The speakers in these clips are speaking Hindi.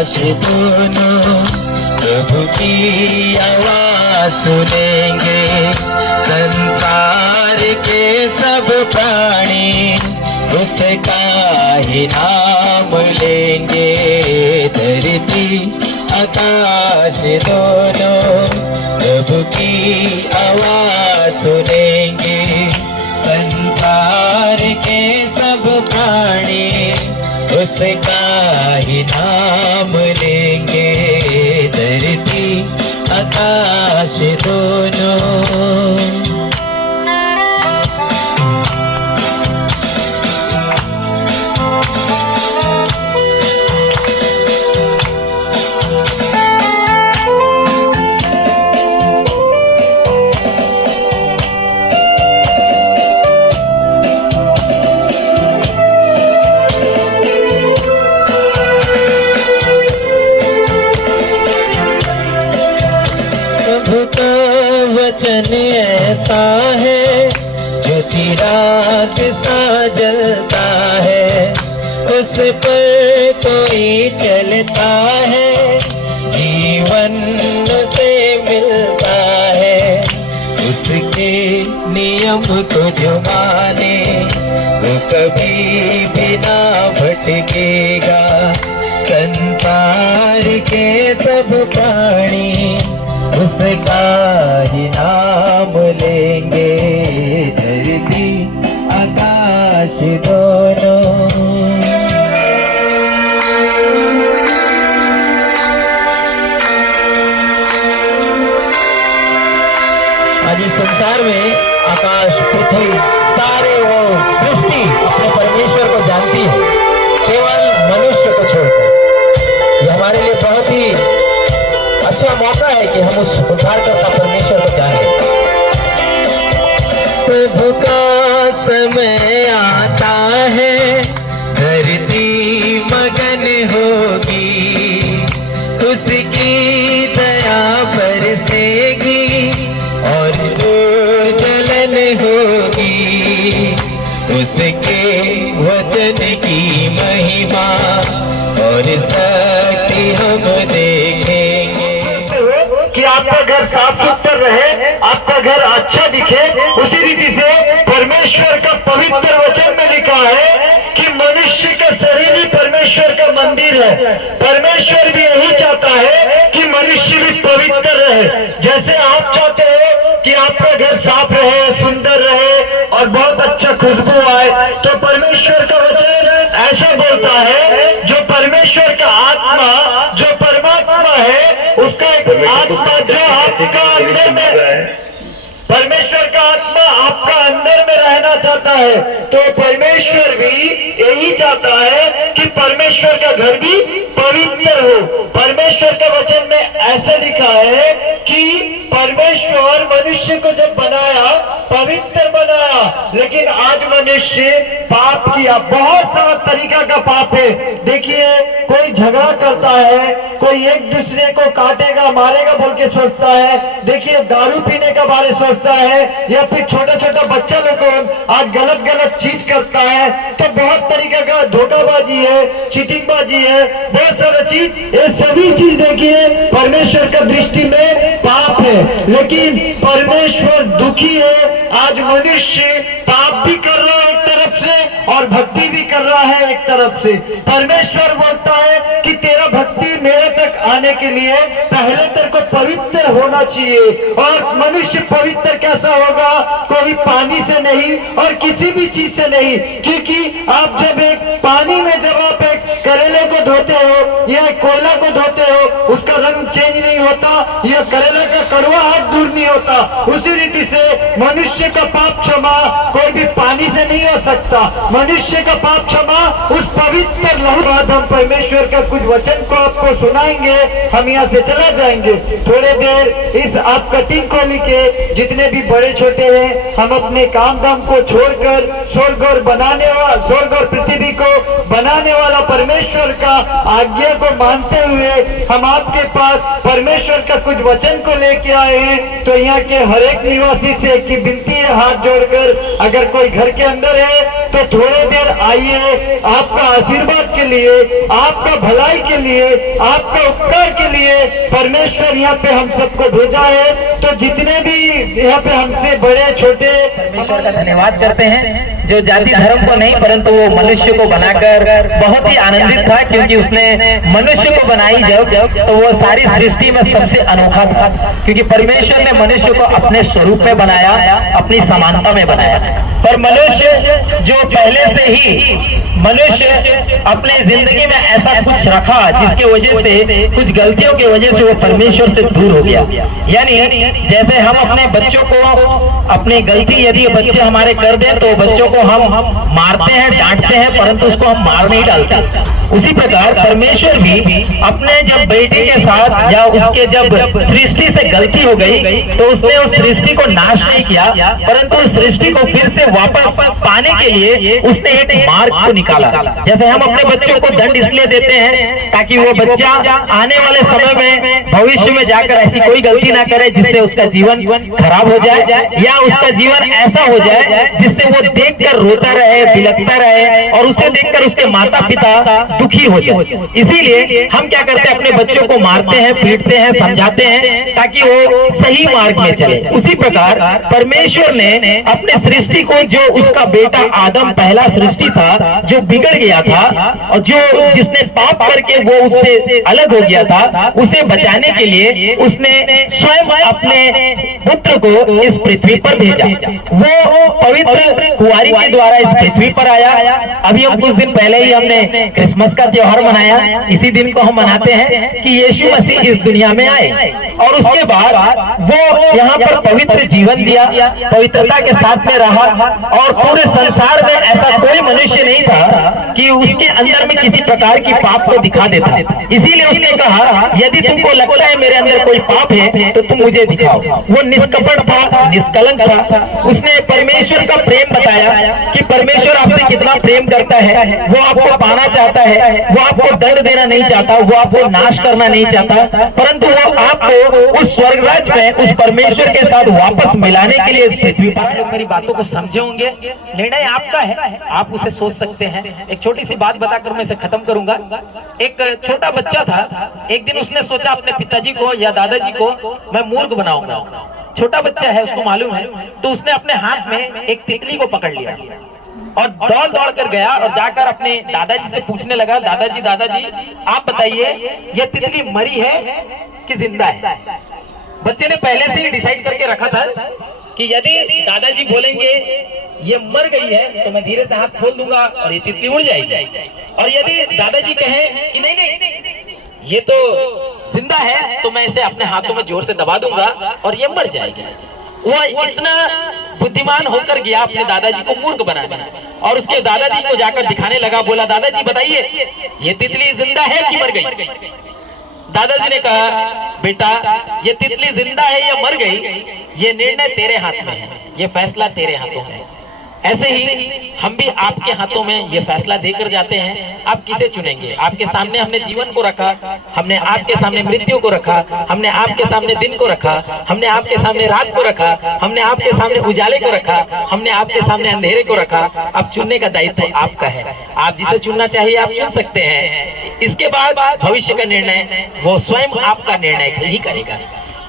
आकाश दोनों प्रभु की आवाज सुनेंगे। संसार के सब प्राणी उसका ही नाम लेंगे। धरती आकाश दोनों प्रभु की आवाज सुनेंगे। संसार के सब प्राणी उसका ही नाम लेंगे। धरती आकाश दोनों। वचन ऐसा है जो चिराग सा जलता है, उस पर कोई चलता है, जीवन से मिलता है। उसके नियम को जो माने वो कभी भी ना भटकेगा। संसार के सब प्राणी उसका ही नाम लेंगे। धरती आकाश दोनों। आज इस संसार में आकाश, पृथ्वी, सारे वो सृष्टि अपने परमेश्वर को जानती है, केवल मनुष्य को छोड़कर। ये हमारे लिए बहुत ही अच्छा मौका है कि हम उस उद्धारकर्ता परमेश्वर को जानें। प्रभु का समय आता है, धरती मगन होगी, उसकी दया बरसेगी और जलन होगी। उसके वचन की महिमा और शक्ति हम देखेंगे। कि आपका घर साफ सुथरा रहे, आपका घर अच्छा दिखे, उसी रीति से परमेश्वर का पवित्र वचन में लिखा है कि मनुष्य का शरीर ही परमेश्वर का मंदिर है। परमेश्वर भी यही चाहता है कि मनुष्य भी पवित्र रहे। जैसे आप चाहते हो कि आपका घर साफ रहे, सुंदर रहे और बहुत अच्छा खुशबू आए, तो परमेश्वर का वचन ऐसा बोलता है, जो परमेश्वर का आत्मा, जो परमात्मा है, उसका एक आत्मा जो आपका अंदर में, परमेश्वर का आत्मा आपका अंदर में रहना चाहता है, तो परमेश्वर भी यही चाहता है कि परमेश्वर का घर भी पवित्र हो। परमेश्वर के वचन में ऐसे लिखा है कि परमेश्वर मनुष्य को जब बनाया, पवित्र बनाया, लेकिन आज मनुष्य पाप किया। बहुत सारा तरीका का पाप है। देखिए, कोई झगड़ा करता है, कोई एक दूसरे को काटेगा, मारेगा बोल के सोचता है। देखिए, दारू पीने का बारे सोचता है, या फिर छोटा छोटा बच्चा लोग आज गलत गलत चीज करता है। तो बहुत तरीका का धोखाबाजी है, चीटिंगबाजी है, बहुत सारा चीज। ये सभी चीज देखिए परमेश्वर का दृष्टि में पाप है, लेकिन परमेश्वर दुखी है। आज मनुष्य पाप भी कर रहा है एक तरफ से और भक्ति भी कर रहा है एक तरफ से। परमेश्वर बोलता है कि तेरा भक्ति मेरे तक आने के लिए पहले तेरे को पवित्र होना चाहिए। और मनुष्य पवित्र कैसा होगा? कोई पानी से नहीं और किसी भी चीज से नहीं, क्योंकि आप जब एक पानी में जब आप एक करेले को धोते हो या कोयला को धोते हो, उसका रंग चेंज नहीं होता, या करेले का कड़वाहट दूर नहीं होता। उसी रीति से मनुष्य का पाप क्षमा कोई भी पानी से नहीं हो सकता। मनुष्य का पाप क्षमा उस पवित्र लहू। बाद हम परमेश्वर का कुछ वचन को आपको सुनाएंगे, हम यहाँ से चला जाएंगे। थोड़े देर इस आप कटिंग को लेके जितने भी बड़े छोटे हैं, हम अपने काम धाम को छोड़कर स्वर्ग और बनाने वाला, स्वर्ग और पृथ्वी को बनाने वाला परमेश्वर का आज्ञा को मानते हुए हम आपके पास परमेश्वर का कुछ वचन को लेके आए हैं। तो यहाँ के हर एक निवासी से एक ही विनती है, हाथ जोड़कर, अगर कोई घर के अंदर है तो थोड़ी देर आइए, आपका आशीर्वाद के लिए, आपका भलाई के लिए, आपका उपकार के लिए परमेश्वर यहाँ पे हम सबको भेजा है। तो जितने भी यहाँ पे हमसे बड़े छोटे परमेश्वर का धन्यवाद करते हैं, जो जाति धर्म को नहीं परंतु वो मनुष्य को बनाकर बहुत ही आनंदित था, क्योंकि उसने मनुष्य को बनाई जब तो वो सारी सृष्टि में सबसे अनोखा था, क्योंकि परमेश्वर ने मनुष्य को अपने स्वरूप में बनाया, अपनी समानता में बनाया। पर मनुष्य जो पहले से ही मनुष्य अपने जिंदगी में ऐसा कुछ रखा जिसके वजह से कुछ गलतियों की वजह से वो परमेश्वर से दूर हो गया। यानी जैसे हम अपने बच्चों को अपनी गलती यदि बच्चे हमारे कर दें तो बच्चों को हम मारते हैं, डांटते हैं, परंतु उसको हम मार नहीं डालते। उसी प्रकार परमेश्वर भी अपने जब बेटे के साथ या उसके जब सृष्टि से गलती हो गई तो उसने उस सृष्टि को नाश नहीं किया, परंतु उस सृष्टि को फिर से वापस पाने के लिए उसने एक मार्ग को निकाला। जैसे हम अपने बच्चों को दंड इसलिए देते हैं ताकि वो बच्चा आने वाले समय में भविष्य में जाकर ऐसी कोई गलती ना करे जिससे उसका जीवन खराब हो जाए या उसका जीवन ऐसा हो जाए जिससे वो देखकर रोता रहे, बिलखता रहे और उसे देखकर उसके माता पिता दुखी हो जाए। इसीलिए हम क्या करते हैं, अपने बच्चों को मारते हैं, पीटते हैं, समझाते हैं ताकि वो सही मार्ग में चले। उसी प्रकार परमेश्वर ने अपने सृष्टि को, जो उसका बेटा आदम पहला सृष्टि था जो बिगड़ गया था और जो जिसने पाप करके वो उससे अलग हो गया था, उसे बचाने के लिए उसने स्वयं अपने पुत्र को इस पृथ्वी पर भेजा। वो पवित्र कुंवारी के द्वारा इस पृथ्वी पर आया। अभी हम कुछ दिन पहले ही हमने क्रिसमस का त्योहार मनाया। इसी दिन को हम मनाते हैं कि यीशु मसीह इस दुनिया में आए और उसके बाद वो यहाँ पर पवित्र जीवन जिया, पवित्रता के साथ में रहा और पूरे संसार में ऐसा कोई मनुष्य नहीं था कि उसके अंदर में किसी प्रकार की पाप को दिखा देता। इसीलिए उसने कहा, यदि तुमको लगता है मेरे अंदर कोई पाप है तो तुम मुझे दिखाओ। वो निष्कपट था, निष्कलंक था। उसने परमेश्वर का प्रेम बताया कि परमेश्वर आपसे कितना प्रेम करता है। वो आपको पाना चाहता है, वो आपको दंड देना नहीं चाहता, वो आपको नाश करना नहीं चाहता, परंतु वो आपको उस स्वर्ग राज्य में उस परमेश्वर के साथ वापस मिलाने के लिए इस पृथ्वी पर। लोग मेरी बातों को समझे होंगे, निर्णय आपका है, आप उसे सोच सकते हैं। एक छोटी सी बात बताकर मैं इसे खत्म करूंगा। एक छोटा बच्चा था, एक दिन उसने सोचा अपने पिताजी को या दादाजी को मैं मूर्ख बनाऊंगा। छोटा बच्चा है, उसको मालूम है, तो उसने अपने हाथ में एक तितली को पकड़ लिया और दौड़ दौड़ कर गया और जाकर अपने दादाजी से पूछने लगा, दादाजी दादाजी आप बताइए ये तितली मरी है कि जिंदा है। बच्चे ने पहले से ही डिसाइड करके रखा था कि यदि दादाजी बोलेंगे ये मर गई है तो मैं धीरे से हाथ खोल दूंगा और ये तितली उड़ जाएगी, और यदि दादाजी कहें कि नहीं नहीं ये तो जिंदा है तो मैं इसे अपने हाथों में जोर से दबा दूंगा और ये मर जाएगी। वो इतना बुद्धिमान होकर गया अपने दादाजी को मूर्ख बनाने, और उसके दादाजी को जाकर दिखाने लगा। बोला, दादाजी बताइए ये तितली जिंदा है कि मर गई। दादाजी ने कहा, बेटा ये तितली जिंदा है या मर गई ये निर्णय तेरे हाथ में है, ये फैसला तेरे हाथों में है। ऐसे ही हम भी आपके हाथों में ये फैसला देकर जाते हैं, आप किसे चुनेंगे। आपके सामने हमने जीवन को रखा, हमने आपके सामने मृत्यु को रखा, हमने आपके सामने दिन को रखा, हमने आपके सामने रात को रखा, हमने आपके सामने उजाले को रखा, हमने आपके सामने अंधेरे को रखा। अब चुनने का दायित्व आपका है, आप जिसे चुनना चाहिए आप चुन सकते हैं। इसके बाद भविष्य का निर्णय वो स्वयं आपका निर्णय ही करेगा।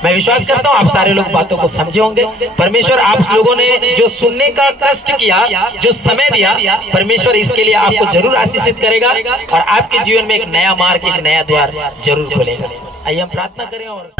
मैं विश्वास करता हूँ आप सारे लोग बातों को समझे होंगे। परमेश्वर आप लोगों ने जो सुनने का कष्ट किया, जो समय दिया, परमेश्वर इसके लिए आपको जरूर आशीषित करेगा और आपके जीवन में एक नया मार्ग, एक नया द्वार जरूर खोलेगा। आइए हम प्रार्थना करें और